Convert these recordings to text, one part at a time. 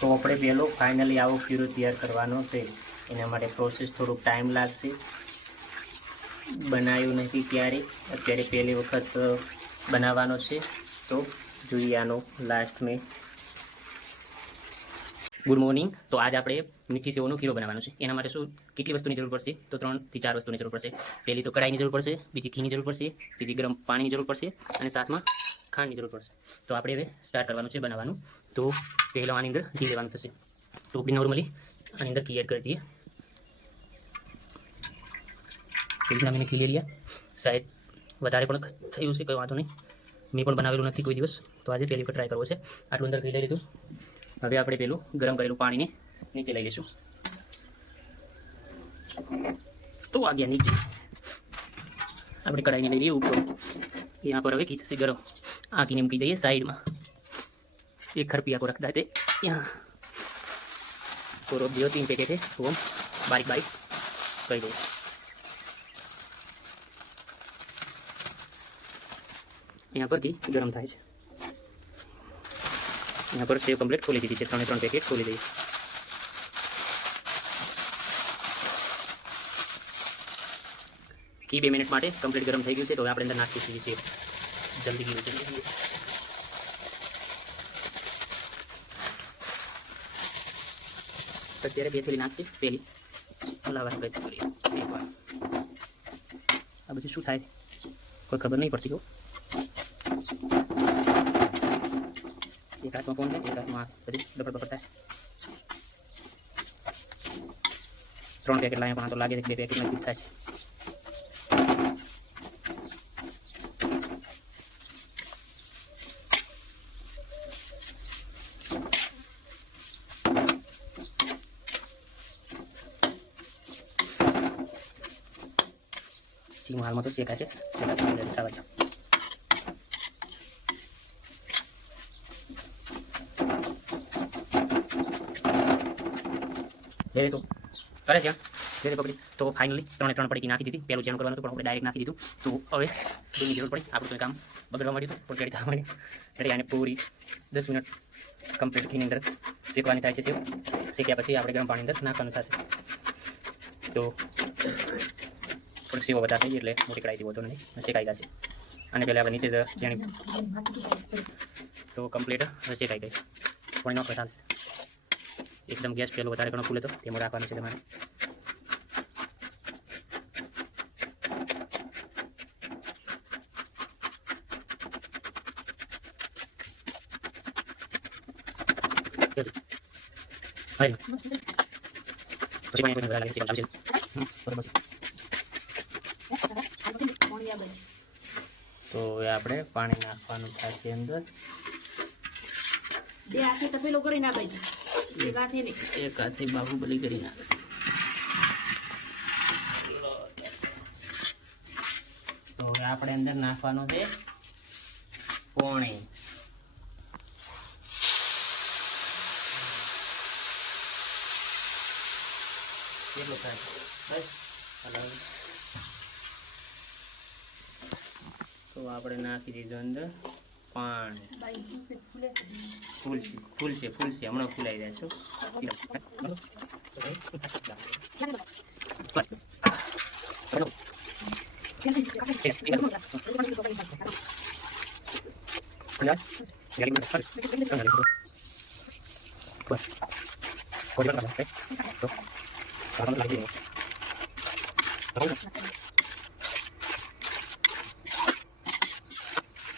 તો આપણે પહેલો ફાઇનલી આવો ફીરો તૈયાર કરવાનો છે. એના માટે પ્રોસેસ થોડુંક ટાઈમ લાગશે. બનાવ્યું નથી ક્યારે. અત્યારે પહેલી વખત બનાવવાનો છે. તો જોઈએ આનો લાસ્ટ મેં. ગુડ મોર્નિંગ તો આજ આપણે મીઠી સેવનો ખીરો બનાવવાનો છે. એના માટે શું, કેટલી વસ્તુની જરૂર પડશે? તો ત્રણથી ચાર વસ્તુની જરૂર પડશે. પહેલી તો કઢાઈની જરૂર પડશે, બીજી ઘીની જરૂર પડશે, ત્રીજી ગરમ પાણીની જરૂર પડશે, અને સાથમાં ખાંડની જરૂર પડશે તો આપણે હવે સ્ટાર્ટ કરવાનું છે બનાવવાનું તો પહેલાં આની અંદર ઘી લેવાનું થશે તો આપણે નોર્મલી આની અંદર ઘી એડ કરી દઈએ એ રીતના મેં ઘી લઈ લીધા શાયદ વધારે પણ થયું છે કંઈ વાંધો નહીં મેં પણ બનાવેલું નથી કોઈ દિવસ તો આજે પહેલી વખત ટ્રાય કરવો છે આટલું અંદર ઘી લઈ લીધું હવે આપણે પેલું ગરમ કરેલું પાણીને નીચે લઈ લઈશું તો આ ગયા નીચે આપણે કઢાઈને લઈ લઈએ ઉપર यहाँ पर હવે ઘી થશે ગરમ આ ઘીને મૂકી દઈએ સાઈડમાં एक खरपिया को रख देते यहाँ तो रोक दियो तीन पैकेट है वो हम बारीक बारीक कर दो यहाँ पर ઘી ગરમ થાય છે यहाँ पर સેવ કમ્પ્લીટ ખોલી દીધી છે ત્રણે ત્રણ પેકેટ ખોલી દઈએ ઘી બે મિનિટ માટે કમ્પ્લીટ ગરમ થઈ ગયું છે તો હવે આપણે અંદર નાખી દઈએ સેવ જલ્દી ઘી જલ્દી. અત્યારે બે થેલી નાખશે પેલી હલાવવાની પ્રયત્ન કરીએ શેકવા આ બધું શું થાય? કોઈ ખબર નહીં પડતી હો. એક હાથમાં ફોન છે, એક હાથમાં બધી ડબલ પકડ ત્રણ પેકેટ લાવ્યા પણ તો લાગે બે પેકેટમાં જ થાય છે. ચીમ હાલમાં તો શેકાય છે. તો કરે છે લે પકડી, તો ફાઇનલી ત્રણે ત્રણ પડીકી નાખી દીધી. પહેલું જેનું કરવાનું હતું, પણ ડાયરેક્ટ નાખી દીધું. તો હવે દૂધની જરૂર પડી, આપણું તો કામ બગડવા હતું પણ રેડી થવા માંડ્યું રેડી આને પૂરી દસ મિનિટ કમ્પ્લીટ ઘીની અંદર શેકવાની થાય છે સેવ શેક્યા પછી આપણે ગરમ પાણી અંદર નાખવાનું થશે. તો સેવો વધારે થઈ એટલે મોટી કઢાઈથી વધુ નહીં શેકાઈ જશે. અને પહેલાં આપણે નીચે જ જેણી તો કમ્પ્લીટ શેકાઈ ગઈ પાણી નાખો ચાલશે એકદમ ગેસ પેલો વધારે ઘણો ફૂલે તો તેમાં રાખવાનું છે તમારે. હાઈ. પછી પાણી કોઈ વધારે લાગે છે ચાલુ છે હમ, બરાબર છે તો હવે આપણે પાણી નાખવાનું થશે અંદર. બે હાથે તપેલો કરીને આ બાજુ એક હાથે નહીં. એક હાથે બાહુબલી કરી નાખશે. તો હવે આપણે અંદર નાખવાનું છે પોણી. કેટલું થાય? બસ. તો આપણે નાખી દીધું અંદર પાણી ફૂલશે ફૂલશે ફૂલશે હમણાં ફૂલાઈ જાય છો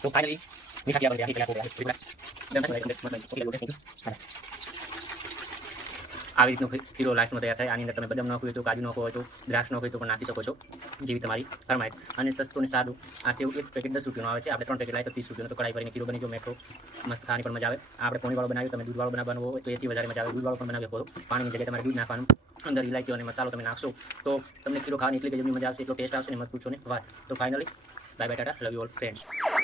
તો ફાઇનલી મીઠા કિયા બન ગયા પેલા આવી રીતનો ખીરો લાસ્ટમાં તૈયાર થાય આની અંદર તમે બદામ નાખવું હોય તો કાજુ નાખવું હોય તો દ્રાક્ષ નાખવું હોય તો પણ નાખી શકો છો જેવી તમારી ફરમાઈશ અને સસ્તું અને સારું આ સેવ એક પેકેટ દસ રૂપિયાનો આવે છે આપણે ત્રણ પેકેટ લાવીએ તો ત્રીસ રૂપિયાનો તો કડાઈ ભરીને ખીરો બની ગયો મેઠો મસ્ત ખાવાની પણ મજા આવે આપણે પોણીવાળો બનાવ્યો તમે દૂધવાળો બનાવવાનો હોય તો એથી વધારે મજા આવે દૂધવાળો પણ બનાવ્યો હોય પાણીની જગ્યાએ તમારે દૂધ નાખવાનું અંદર ઇલાયચી અને મસાલો તમે નાખશો તો તમને ખીરો ખાવાની એટલી ગજબની મજા આવશે એટલો ટેસ્ટ આવશે ને મત પૂછો ને વાત તો finally bye bye tata love you all friends